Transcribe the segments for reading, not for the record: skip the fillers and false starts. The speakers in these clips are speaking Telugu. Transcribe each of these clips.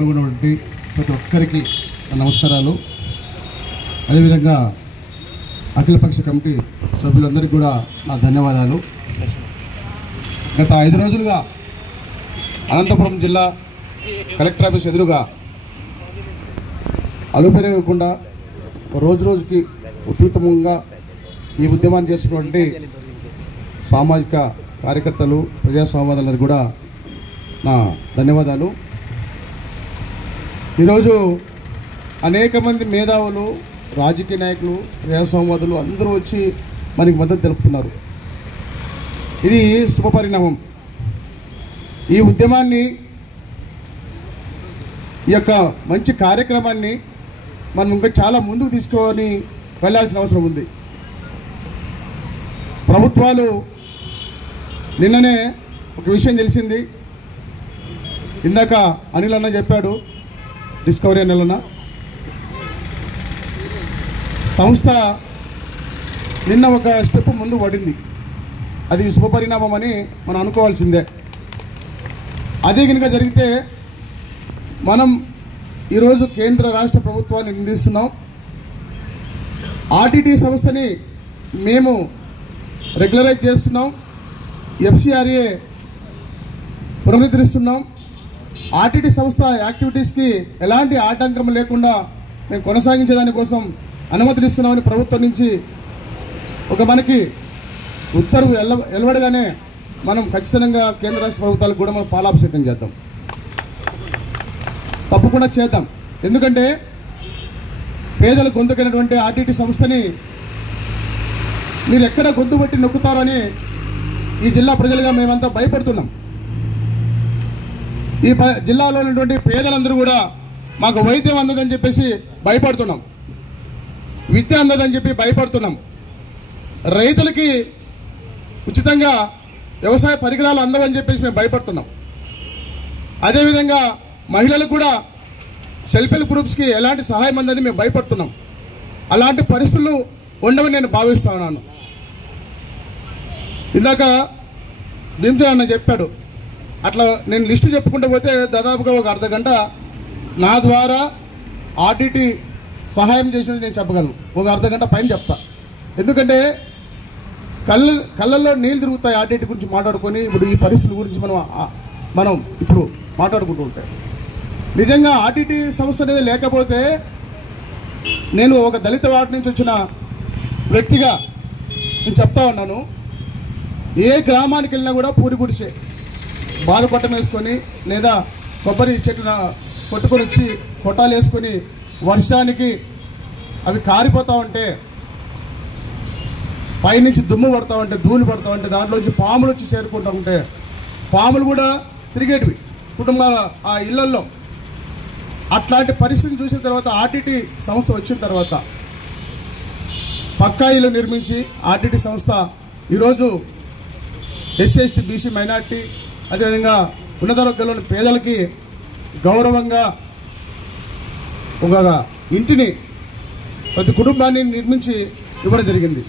పాల్గొన్నటువంటి ప్రతి ఒక్కరికి నమస్కారాలు. అదేవిధంగా అఖిలపక్ష కమిటీ సభ్యులందరికీ కూడా నా ధన్యవాదాలు. గత 5 రోజులుగా అనంతపురం జిల్లా కలెక్టర్ ఆఫీస్ ఎదురుగా అలుపెరగకుండా రోజు రోజుకి ఉధృతంగా ఈ ఉద్యమాన్ని చేస్తున్నటువంటి సామాజిక కార్యకర్తలు, ప్రజాస్వామ్యాలందరికీ కూడా నా ధన్యవాదాలు. ఈరోజు అనేక మంది మేధావులు, రాజకీయ నాయకులు, ప్రజాస్వామ్యవాదులు అందరూ వచ్చి మనకి మద్దతు తెలుపుతున్నారు. ఇది శుభపరిణామం. ఈ ఉద్యమాన్ని, ఈ యొక్క మంచి కార్యక్రమాన్ని మనం ఇంకా చాలా ముందుకు తీసుకొని వెళ్ళాల్సిన అవసరం ఉంది. ప్రభుత్వాలు నిన్ననే ఒక విషయం తెలిసింది. ఇందాక అనిల్ అన్న చెప్పాడు, డిస్కవరీ అన్న సంస్థ నిన్న ఒక స్టెప్ ముందు పడింది. అది శుభపరిణామం అని మనం అనుకోవాల్సిందే. అదే కనుక జరిగితే మనం ఈరోజు కేంద్ర రాష్ట్ర ప్రభుత్వాన్ని నిందిస్తున్నాం. ఆర్టీటీ సంస్థని మేము రెగ్యులరైజ్ చేస్తున్నాం, ఎఫ్సిఆర్ఏ పునరుద్ధరిస్తున్నాం. ఆర్టీటీ సంస్థ యాక్టివిటీస్కి ఎలాంటి ఆటంకం లేకుండా మేము కొనసాగించేదానికోసం అనుమతులు ఇస్తున్నామని ప్రభుత్వం నుంచి ఒక మనకి ఉత్తర్వు వెలువడగానే మనం ఖచ్చితంగా కేంద్ర రాష్ట్ర ప్రభుత్వాలకు కూడా మనం పాలాభిషేకం చేద్దాం, తప్పకుండా చేద్దాం. ఎందుకంటే పేదల గొంతుకైనటువంటి ఆర్టీటీ సంస్థని మీరు ఎక్కడ గొంతు పట్టి నొక్కుతారని ఈ జిల్లా ప్రజలుగా మేమంతా భయపడుతున్నాం. ఈ జిల్లాలో ఉన్నటువంటి పేదలందరూ కూడా మాకు వైద్యం అందదని చెప్పేసి భయపడుతున్నాం, విద్య అందదని చెప్పి భయపడుతున్నాం, రైతులకి ఉచితంగా వ్యవసాయ పరికరాలు అందవని చెప్పేసి మేము భయపడుతున్నాం. అదేవిధంగా మహిళలకు కూడా సెల్ఫ్ హెల్ప్ గ్రూప్స్కి ఎలాంటి సహాయం అందని మేము భయపడుతున్నాం. అలాంటి పరిస్థితులు ఉండవని నేను భావిస్తా ఉన్నాను. ఇందాక భీమసేన్ అన్న చెప్పాడు, అట్లా నేను లిస్టు చెప్పుకుంటూ పోతే దాదాపుగా ఒక అర్ధగంట నా ద్వారా ఆర్టీటీ సహాయం చేసినది నేను చెప్పగలను. ఒక అర్ధగంట పైన చెప్తా. ఎందుకంటే కళ్ళల్లో నీళ్ళు తిరుగుతాయి ఆర్టీటీ గురించి మాట్లాడుకొని. ఇప్పుడు ఈ పరిస్థితుల గురించి మనం ఇప్పుడు మాట్లాడుకుంటూ ఉంటే నిజంగా ఆర్టీటీ సంస్థ అనేది లేకపోతే, నేను ఒక దళిత వార్డు నుంచి వచ్చిన వ్యక్తిగా నేను చెప్తా ఉన్నాను, ఏ గ్రామానికి వెళ్ళినా కూడా పూరి గుడిసే బాధపట్టం వేసుకొని లేదా కొబ్బరి చెట్టున కొట్టుకొని వచ్చి కొట్టాలు వేసుకొని వర్షానికి అవి కారిపోతూ ఉంటే, పైనుంచి దుమ్ము పడతా ఉంటే, ధూళి పడతా ఉంటే, దాంట్లోంచి పాములు వచ్చి చేరుకుంటూ ఉంటే, పాములు కూడా తిరిగేటివి కుటుంబాల ఆ ఇళ్లల్లో. అట్లాంటి పరిస్థితిని చూసిన తర్వాత ఆర్టీటీ సంస్థ వచ్చిన తర్వాత పక్కా ఇల్లు నిర్మించి ఆర్టీటీ సంస్థ ఈరోజు ఎస్సీ ఎస్టీ బీసీ మైనార్టీ అదేవిధంగా ఉన్నత వర్గాల్లోని పేదలకి గౌరవంగా ఒక ఇంటిని ప్రతి కుటుంబాన్ని నిర్మించి ఇవ్వడం జరిగింది.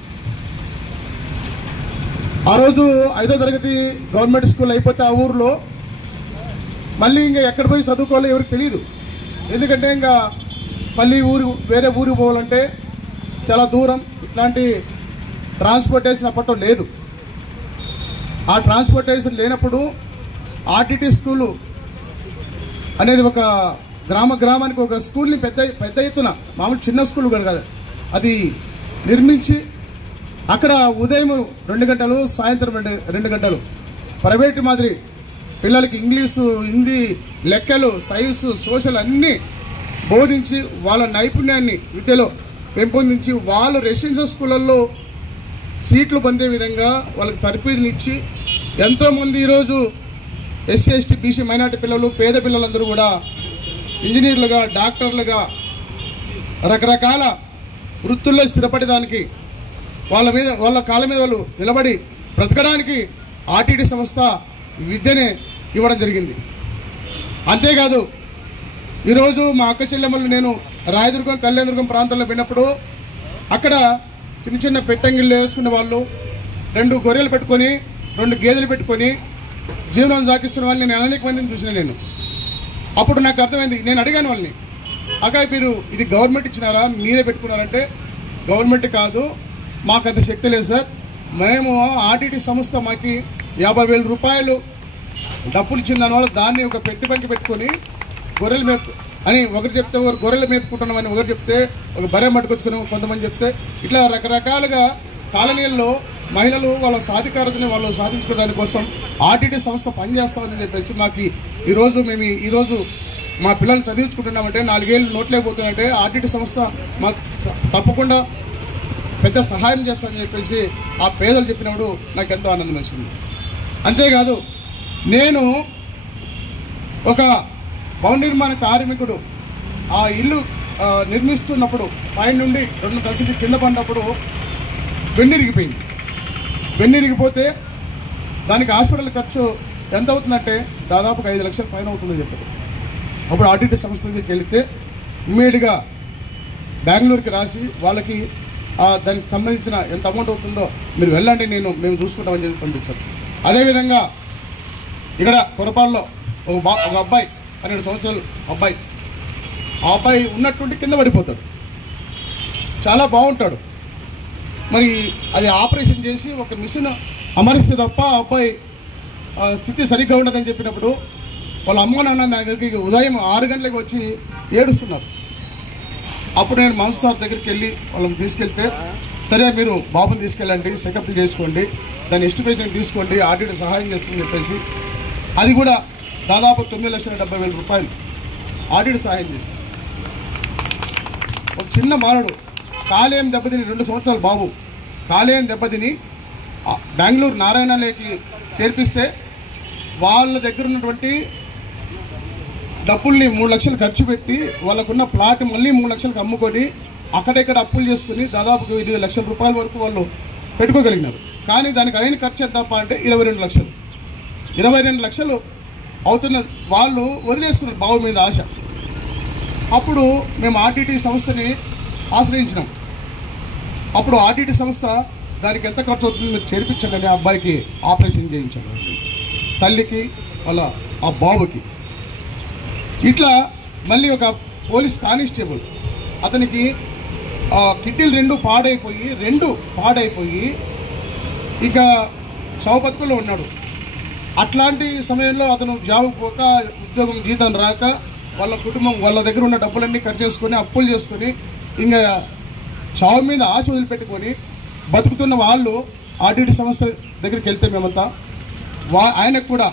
ఆ రోజు 5వ తరగతి గవర్నమెంట్ స్కూల్ అయిపోతే ఆ ఊరిలో మళ్ళీ ఇంకా ఎక్కడ పోయి చదువుకోవాలో ఎవరికి తెలియదు. ఎందుకంటే ఇంకా మళ్ళీ వేరే ఊరికి పోవాలంటే చాలా దూరం. ఇట్లాంటి ట్రాన్స్పోర్టేషన్ అప్పట్లో లేదు. ఆ ట్రాన్స్పోర్టేషన్ లేనప్పుడు ఆర్టీటీ స్కూలు అనేది ఒక గ్రామానికి ఒక స్కూల్ని పెద్ద ఎత్తున, మామూలు చిన్న స్కూల్ కూడా కాదు, అది నిర్మించి అక్కడ ఉదయం 2 గంటలు, సాయంత్రం 2 గంటలు ప్రైవేట్ మాదిరి పిల్లలకి ఇంగ్లీషు, హిందీ, లెక్కలు, సైన్సు, సోషల్ అన్నీ బోధించి వాళ్ళ నైపుణ్యాన్ని విద్యలో పెంపొందించి వాళ్ళు రెసిడెన్షియల్ స్కూళ్ళల్లో సీట్లు పొందే విధంగా వాళ్ళకి తరబీదులు ఇచ్చి ఎంతోమంది ఈరోజు ఎస్సీ ఎస్టీ బీసీ మైనార్టీ పిల్లలు, పేద పిల్లలందరూ కూడా ఇంజనీర్లుగా, డాక్టర్లుగా, రకరకాల వృత్తుల్లో స్థిరపడేదానికి, వాళ్ళ కాళ్ళ మీద వాళ్ళు నిలబడి బ్రతకడానికి ఆర్టీటీ సంస్థ విద్యనే ఇవ్వడం జరిగింది. అంతేకాదు ఈరోజు మా అక్క చెల్లెమ్మలు నేను రాయదుర్గం, కళ్యాణదుర్గం ప్రాంతంలో విన్నప్పుడు అక్కడ చిన్న చిన్న పెట్టంగిళ్ళు వేసుకునే వాళ్ళు 2 గొర్రెలు పెట్టుకొని 2 గేదెలు పెట్టుకొని జీవనం సాగిస్తున్న వాళ్ళని నేను అనేక మందిని చూసిన. నేను అప్పుడు నాకు అర్థమైంది. నేను అడిగాను వాళ్ళని, అక్క మీరు ఇది గవర్నమెంట్ ఇచ్చినారా, మీరే పెట్టుకున్నారంటే గవర్నమెంట్ కాదు, మాకు అంత శక్తి లేదు సార్, మేము ఆర్టీటీ సంస్థ మాకు 50,000 రూపాయలు డబ్బులు ఇచ్చిన దానివల్ల దాన్ని ఒక పెట్టి బంకి పెట్టుకొని గొర్రెలు మేపు అని ఒకరు చెప్తే, ఒకరు గొర్రెలు మేపుకుంటున్నామని ఒకరు చెప్తే, ఒక బర్రె మట్టుకొచ్చుకుని కొంతమంది చెప్తే, ఇట్లా రకరకాలుగా కాలనీల్లో మహిళలు వాళ్ళ సాధికారతని వాళ్ళు సాధించుకునే దానికోసం ఆర్టీటీ సంస్థ పనిచేస్తామని చెప్పేసి మాకు ఈరోజు మా పిల్లల్ని చదివించుకుంటున్నామంటే 4 ఏళ్ళు నోట్లేకపోతున్నాయంటే ఆర్టీటీ సంస్థ మాకు తప్పకుండా పెద్ద సహాయం చేస్తామని చెప్పేసి ఆ పేదలు చెప్పినప్పుడు నాకు ఎంతో ఆనందం వేసింది. అంతేకాదు నేను ఒక భవన నిర్మాణ కార్మికుడు ఆ ఇల్లు నిర్మిస్తున్నప్పుడు పైన నుండి 2 కలిసి కింద పడినప్పుడు వెన్నిరిగిపోయింది. వెన్నిరిగిపోతే దానికి హాస్పిటల్ ఖర్చు ఎంత అవుతుందంటే దాదాపుగా 5 లక్షల పైన అవుతుందని చెప్పారు. అప్పుడు ఆర్టీటీ సంస్థ దగ్గరికి వెళితే ఇమ్మీడియట్గా బెంగళూరుకి రాసి వాళ్ళకి దానికి సంబంధించిన ఎంత అమౌంట్ అవుతుందో మీరు వెళ్ళండి, మేము చూసుకుంటామని చెప్పి పంపించారు. అదేవిధంగా ఇక్కడ కొరపాడులో ఒక అబ్బాయి 12 సంవత్సరాలు అబ్బాయి, ఆ అబ్బాయి ఉన్నట్టుండి కింద పడిపోతాడు, చాలా బాగుంటాడు. మరి అది ఆపరేషన్ చేసి ఒక మిషన్ అమరిస్తే తప్ప ఆ అబ్బాయి స్థితి సరిగ్గా ఉండదని చెప్పినప్పుడు వాళ్ళ అమ్మ నాన్న నా దగ్గరికి ఉదయం 6 గంటలకు వచ్చి ఏడుస్తున్నారు. అప్పుడు నేను మనసు సార్ దగ్గరికి వెళ్ళి వాళ్ళని తీసుకెళ్తే, సరే మీరు బాబుని తీసుకెళ్ళండి, చెకప్లు చేసుకోండి, దాని ఎస్టిమేషన్ తీసుకోండి, ఆర్టీటీ సహాయం చేస్తుందని చెప్పేసి అది కూడా దాదాపు 9,70,000 రూపాయలు ఆర్టీటీ సహాయం చేసి, ఒక చిన్న బాలుడు కాలేయం దెబ్బతిని 2 సంవత్సరాల బాబు కాలేయం దెబ్బతిని బెంగళూరు నారాయణలోకి చేర్పిస్తే వాళ్ళ దగ్గర ఉన్నటువంటి డబ్బుల్ని 3 లక్షలు ఖర్చు పెట్టి వాళ్ళకున్న ప్లాట్ మళ్ళీ 3 లక్షలకు అమ్ముకొని అక్కడెక్కడ అప్పులు చేసుకుని దాదాపు 20 లక్షల రూపాయల వరకు వాళ్ళు పెట్టుకోగలిగినారు. కానీ దానికి అయిన ఖర్చు ఎంత అంటే 22 లక్షలు. 22 లక్షలు అవుతున్న వాళ్ళు వదిలేసుకున్నారు బాబు మీద ఆశ. అప్పుడు మేము ఆర్టీటీ సంస్థని ఆశ్రయించినాం. అప్పుడు ఆర్టీటీ సంస్థ దానికి ఎంత ఖర్చు అవుతుంది మీరు చేర్పించండి, ఆ అబ్బాయికి ఆపరేషన్ చేయించాడు, తల్లికి వాళ్ళ ఆ బాబుకి. ఇట్లా మళ్ళీ ఒక పోలీస్ కానిస్టేబుల్ అతనికి కిడ్నీలు 2 పాడైపోయి ఇక సౌబతుకులో ఉన్నాడు. అట్లాంటి సమయంలో అతను జాబ్ పోక ఉద్యోగం జీతం రాక వాళ్ళ కుటుంబం వాళ్ళ దగ్గర ఉన్న డబ్బులన్నీ ఖర్చు చేసుకొని అప్పులు చేసుకొని ఇంకా చావు మీద ఆశ వదిలిపెట్టుకొని బతుకుతున్న వాళ్ళు ఆర్టీటీ సంస్థ దగ్గరికి వెళ్తే మేమంతా ఆయనకు కూడా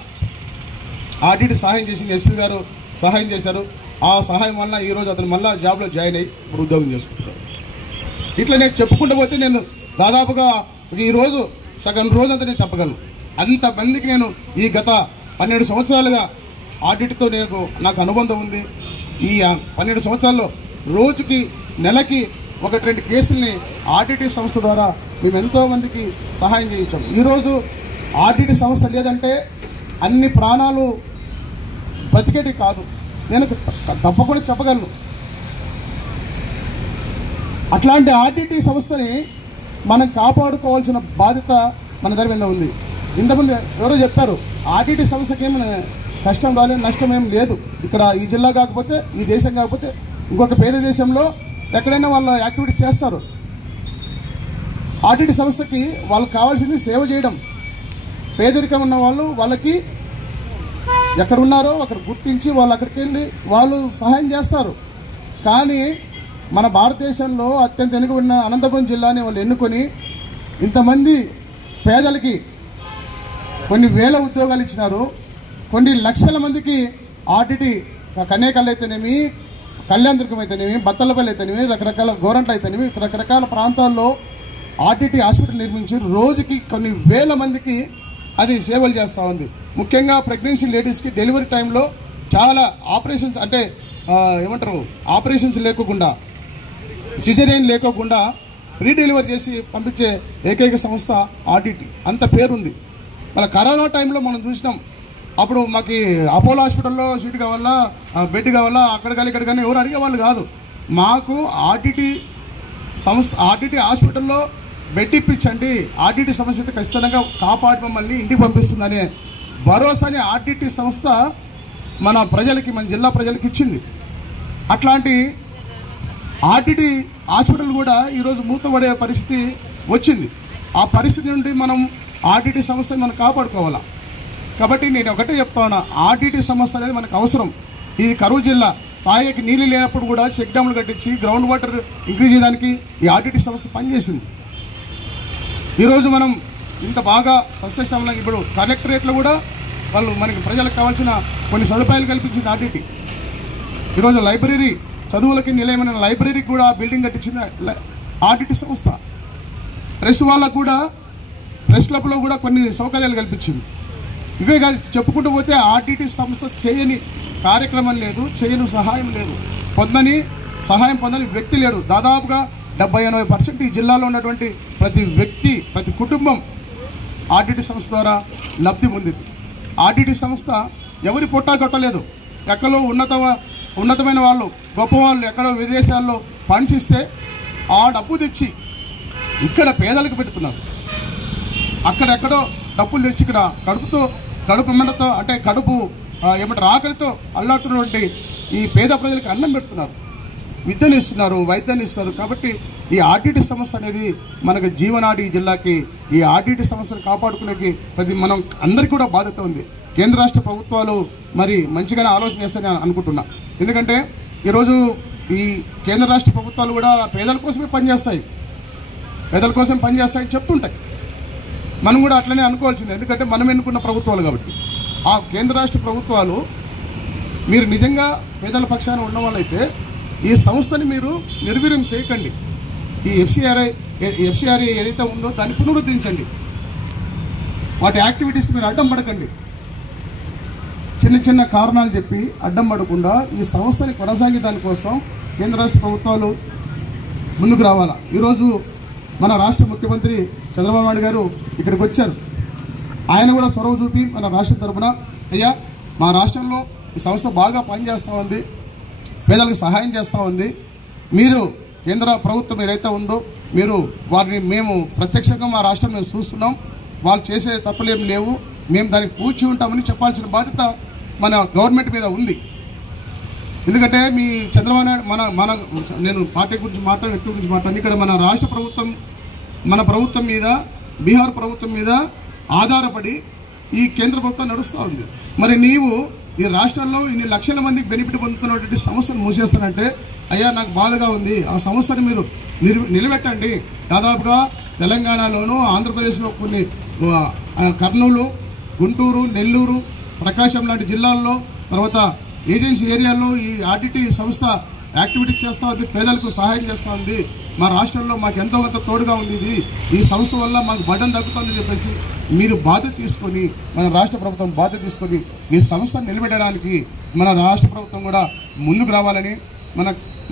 ఆర్టీటీ సహాయం చేసింది, ఎస్పీ గారు సహాయం చేశారు. ఆ సహాయం వల్ల ఈరోజు అతను మళ్ళీ జాబ్లో జాయిన్ అయ్యి ఇప్పుడు ఉద్యోగం చేసుకుంటారు. ఇట్లా నేను చెప్పుకుంటూ పోతే నేను దాదాపుగా ఈరోజు సగం రోజంతా నేను చెప్పగలను. అంతమందికి నేను ఈ గత 12 సంవత్సరాలుగా ఆర్టీటీతో నాకు అనుబంధం ఉంది. ఈ 12 సంవత్సరాల్లో రోజుకి నెలకి 1-2 కేసుల్ని ఆర్టీటీ సంస్థ ద్వారా మేము ఎంతోమందికి సహాయం చేయించాం. ఈరోజు ఆర్టీటీ సంస్థ లేదంటే అన్ని ప్రాణాలు బ్రతికేటి కాదు, నేను తప్పకుండా చెప్పగలను. అట్లాంటి ఆర్టీటీ సంస్థని మనం కాపాడుకోవాల్సిన బాధ్యత మన దగ్గర మీద ఉంది. ఇంతకుముందు ఎవరో చెప్పారు ఆర్టీటీ సంస్థకి ఏమైనా కష్టం రాలేదు, నష్టం ఏం లేదు. ఇక్కడ ఈ జిల్లా కాకపోతే ఈ దేశం కాకపోతే ఇంకొక పేద దేశంలో ఎక్కడైనా వాళ్ళ యాక్టివిటీ చేస్తారు. ఆర్టీటీ సంస్థకి వాళ్ళకి కావాల్సింది సేవ చేయడం. పేదరికం ఉన్న వాళ్ళకి ఎక్కడ ఉన్నారో అక్కడ గుర్తించి వాళ్ళు అక్కడికి వెళ్ళి వాళ్ళు సహాయం చేస్తారు. కానీ మన భారతదేశంలో అత్యంత వెనుకబడిన అనంతపురం జిల్లాని వాళ్ళు ఎన్నుకొని ఇంతమంది పేదలకి కొన్ని వేల ఉద్యోగాలు ఇచ్చినారు. కొన్ని లక్షల మందికి ఆర్టీటీ కన్యాకల్ అయితేనేమి, కళ్యాణదుర్గం అయితేనేమి, బత్తలపల్లి అయితేనేమి, రకరకాల గోరంట్ల అయితేనేమి, రకరకాల ప్రాంతాల్లో ఆర్టీటీ హాస్పిటల్ నిర్మించి రోజుకి కొన్ని వేల మందికి అది సేవలు చేస్తూ ఉంది. ముఖ్యంగా ప్రెగ్నెన్సీ లేడీస్కి డెలివరీ టైంలో చాలా ఆపరేషన్స్ అంటే ఆపరేషన్స్ లేకోకుండా, సిజేరియన్ లేకోకుండా ప్రీ డెలివరీ చేసి పంపించే ఏకైక సంస్థ ఆర్టీటీ. అంత పేరుంది. మళ్ళీ కరోనా టైంలో మనం చూసినాం. అప్పుడు మాకు అపోలో హాస్పిటల్లో సీట్ కావాలా, బెడ్ కావాలా, అక్కడ కానీ ఇక్కడ కానీ ఎవరు అడిగేవాళ్ళు కాదు. మాకు ఆర్టీటీ హాస్పిటల్లో బెడ్ ఇప్పించండి, ఆర్టీటీ సంస్థ అయితే ఖచ్చితంగా కాపాడి మమ్మల్ని ఇంటికి పంపిస్తుందనే భరోసాని ఆర్టీటీ సంస్థ మన ప్రజలకి, మన జిల్లా ప్రజలకి ఇచ్చింది. అట్లాంటి ఆర్టీటీ హాస్పిటల్ కూడా ఈరోజు మూతపడే పరిస్థితి వచ్చింది. ఆ పరిస్థితి నుండి మనం ఆర్టీటీ సంస్థని మనం కాపాడుకోవాలా. కాబట్టి నేను ఒకటే చెప్తా ఉన్నా, ఆర్టీటీ సంస్థ అనేది మనకు అవసరం. ఇది కరువు జిల్లా, తాగేకి నీళ్ళు లేనప్పుడు కూడా చెక్ డ్యాములు కట్టించి గ్రౌండ్ వాటర్ ఇంక్రీజ్ చేయడానికి ఈ ఆర్టీటీ సంస్థ పనిచేసింది. ఈరోజు మనం ఇంత బాగా సస్యశ్యామలంగా ఇప్పుడు కలెక్టరేట్లో కూడా వాళ్ళు మనకి ప్రజలకు కావాల్సిన కొన్ని సదుపాయాలు కల్పించింది ఆర్టీటీ. ఈరోజు లైబ్రరీ, చదువులకి నిలయమైన లైబ్రరీకి కూడా బిల్డింగ్ కట్టించింది ఆర్టీటీ సంస్థ. ప్రెస్ వాళ్ళకు కూడా, ప్రెస్ క్లబ్లో కూడా కొన్ని సౌకర్యాలు కల్పించింది. ఇవే కాదు, చెప్పుకుంటూ పోతే ఆర్టీటీ సంస్థ చేయని కార్యక్రమం లేదు, చేయని సహాయం లేదు, సహాయం పొందని వ్యక్తి లేడు. దాదాపుగా 70-80% ఈ జిల్లాలో ఉన్నటువంటి ప్రతి వ్యక్తి, ప్రతి కుటుంబం ఆర్టీటీ సంస్థ ద్వారా లబ్ధి పొందింది. ఆర్టీటీ సంస్థ ఎవరి పొట్టా కొట్టలేదు. ఎక్కడో ఉన్నతమైన వాళ్ళు, గొప్పవాళ్ళు ఎక్కడో విదేశాల్లో ఫండ్స్ ఇస్తే ఆ డబ్బు తెచ్చి ఇక్కడ పేదలకు పెడుతున్నారు. అక్కడెక్కడో డబ్బులు తెచ్చి ఇక్కడ కడుపు మంటతో, అంటే ఏమంటారు, ఆకలితో అల్లాడుతున్నటువంటి ఈ పేద ప్రజలకు అన్నం పెడుతున్నారు, విద్యను ఇస్తున్నారు, వైద్యాన్ని ఇస్తున్నారు. కాబట్టి ఈ ఆర్టీటీ సంస్థ అనేది మనకు జీవనాడి. ఈ జిల్లాకి ఈ ఆర్టీటీ సంస్థను కాపాడుకునేకి మనం అందరికీ కూడా బాధ్యత ఉంది. కేంద్ర రాష్ట్ర ప్రభుత్వాలు మరి మంచిగానే ఆలోచన చేస్తారని అనుకుంటున్నా. ఎందుకంటే ఈరోజు ఈ కేంద్ర రాష్ట్ర ప్రభుత్వాలు కూడా పేదల కోసమే పనిచేస్తాయి, చెప్తుంటాయి. మనం కూడా అట్లనే అనుకోవాల్సిందే, ఎందుకంటే మనం ఎన్నుకున్న ప్రభుత్వాలు కాబట్టి. ఆ కేంద్ర రాష్ట్ర ప్రభుత్వాలు మీరు నిజంగా పేదల పక్షాన ఉన్న వాళ్ళైతే ఈ సంస్థని మీరు నిర్వీర్యం చేయకండి. ఈ ఎఫ్సిఆర్ఏ ఏదైతే ఉందో దాన్ని పునరుద్ధరించండి. వాటి యాక్టివిటీస్కి మీరు అడ్డం పడకండి. చిన్న కారణాలు చెప్పి అడ్డం పడకుండా ఈ సంస్థని కొనసాగే దానికోసం కేంద్ర రాష్ట్ర ప్రభుత్వాలు ముందుకు రావాలా. ఈరోజు మన రాష్ట్ర ముఖ్యమంత్రి చంద్రబాబు నాయుడు గారు ఇక్కడికి వచ్చారు. ఆయన కూడా చొరవ చూపి మన రాష్ట్రం తరఫున, అయ్యా మా రాష్ట్రంలో ఈ సంస్థ బాగా పనిచేస్తూ ఉంది, పేదలకు సహాయం చేస్తూ ఉంది, మీరు కేంద్ర ప్రభుత్వం ఏదైతే ఉందో మీరు వారిని, మేము ప్రత్యక్షంగా మా రాష్ట్రం మేము చూస్తున్నాం, వాళ్ళు చేసే తప్పులేం లేవు, మేము దానికి పూడ్చి ఉంటామని చెప్పాల్సిన బాధ్యత మన గవర్నమెంట్ మీద ఉంది. ఎందుకంటే మీ చంద్రబాబు నాయుడు నేను పార్టీ గురించి వ్యక్తి గురించి మాట్లాడి, ఇక్కడ మన రాష్ట్ర ప్రభుత్వం, మన ప్రభుత్వం మీద, బీహార్ ప్రభుత్వం మీద ఆధారపడి ఈ కేంద్ర ప్రభుత్వం నడుస్తూ ఉంది. మరి నీవు ఈ రాష్ట్రాల్లో ఇన్ని లక్షల మందికి బెనిఫిట్ పొందుతున్నటువంటి సంస్థను మూసేస్తానంటే, అయ్యా నాకు బాధగా ఉంది, ఆ సంస్థను మీరు నిలబెట్టండి. దాదాపుగా తెలంగాణలోను, ఆంధ్రప్రదేశ్లో కొన్ని కర్నూలు, గుంటూరు, నెల్లూరు, ప్రకాశం లాంటి జిల్లాల్లో, తర్వాత ఏజెన్సీ ఏరియాల్లో ఈ ఆర్టీటీ సంస్థ యాక్టివిటీస్ చేస్తూ ఉంది, పేదలకు సహాయం చేస్తూ ఉంది. మా రాష్ట్రంలో మాకు ఎంతో కొంత తోడుగా ఉంది, ఈ సంస్థ వల్ల మాకు బడ్డం తగ్గుతుందని చెప్పేసి మీరు బాధ్యత తీసుకొని, మన రాష్ట్ర ప్రభుత్వం బాధ్యత తీసుకొని ఈ సంస్థను నిలబెట్టడానికి మన రాష్ట్ర ప్రభుత్వం కూడా ముందుకు రావాలని,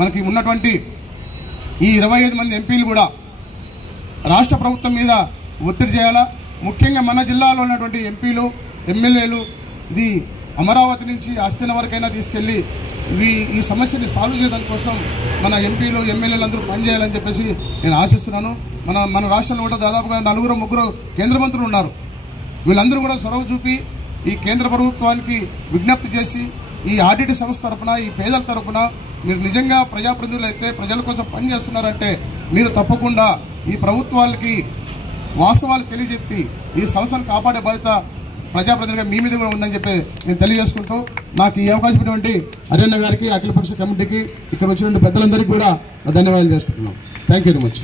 మనకి ఉన్నటువంటి ఈ 25 మంది ఎంపీలు కూడా రాష్ట్ర ప్రభుత్వం మీద ఒత్తిడి చేయాలా. ముఖ్యంగా మన జిల్లాలో ఉన్నటువంటి ఎంపీలు, ఎమ్మెల్యేలు ఇది అమరావతి నుంచి అస్థిన వరకైనా తీసుకెళ్ళి ఈ సమస్యని సాల్వ్ చేయడం కోసం మన ఎంపీలు, ఎమ్మెల్యేలు అందరూ పనిచేయాలని చెప్పేసి నేను ఆశిస్తున్నాను. మన రాష్ట్రంలో కూడా దాదాపుగా 4-3 కేంద్ర మంత్రులు ఉన్నారు. వీళ్ళందరూ కూడా చొరవ చూపి ఈ కేంద్ర ప్రభుత్వానికి విజ్ఞప్తి చేసి ఈ ఆర్టీటీ సంస్థ తరఫున, ఈ పేదల తరఫున మీరు నిజంగా ప్రజాప్రతినిధులు అయితే, ప్రజల కోసం పనిచేస్తున్నారంటే మీరు తప్పకుండా ఈ ప్రభుత్వాలకి వాస్తవాలు తెలియజెప్పి ఈ సంస్థను కాపాడే బాధ్యత ప్రజాప్రతినిధిగా మీ మీద కూడా ఉందని చెప్పి నేను తెలియజేసుకుంటూ, నాకు ఈ అవకాశం ఇటువంటి అరణ్య గారికి, అఖిలపక్ష కమిటీకి, ఇక్కడ వచ్చినటువంటి పెద్దలందరికీ కూడా ధన్యవాదాలు చేసుకుంటున్నాం. Thank you very much.